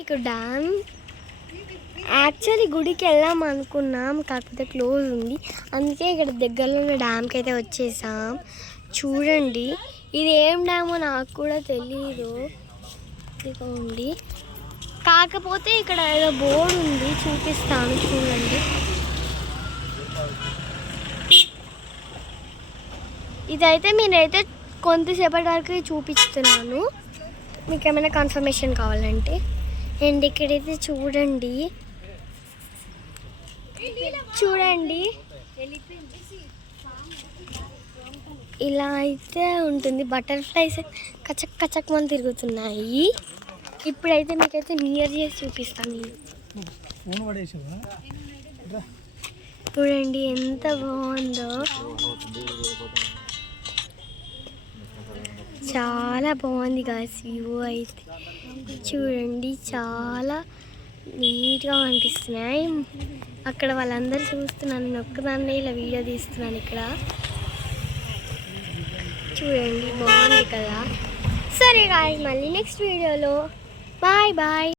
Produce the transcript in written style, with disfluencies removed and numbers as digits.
మీకు dam actually గుడికి వెళ్దాం అనుకున్నాం, కాకపోతే క్లోజ్ ఉంది. అందుకే ఇక్కడ దగ్గరలో ఉన్న డ్యామ్కి అయితే వచ్చేసాం. చూడండి, ఇది ఏం డ్యామో నాకు కూడా తెలీదు. ఇదిగోండి, కాకపోతే ఇక్కడ ఏదో బోర్డు ఉంది, చూపిస్తాను చూడండి. ఇదైతే మీరైతే కొంతసేపటి వరకు చూపిస్తున్నాను, మీకు ఏమైనా కన్ఫర్మేషన్ కావాలంటే. అండ్ ఇక్కడైతే చూడండి ఇలా అయితే ఉంటుంది. బటర్ఫ్లైస్ కచక్ కచక్ అని తిరుగుతున్నాయి. ఇప్పుడైతే మీకైతే నియర్ చేసి చూపిస్తాను. చూడండి ఎంత బాగుందో, చాలా బాగుంది గాయ్స్. వ్యూ అయితే చూడండి, చాలా నీట్గా అనిపిస్తున్నాయి. అక్కడ వాళ్ళందరూ చూస్తున్నాను, నేను ఒక్కదాన్నే ఇలా వీడియో తీస్తున్నాను. ఇక్కడ చూడండి, బాగుంది కదా. సరే గాయ్స్, మళ్ళీ నెక్స్ట్ వీడియోలో బాయ్ బాయ్.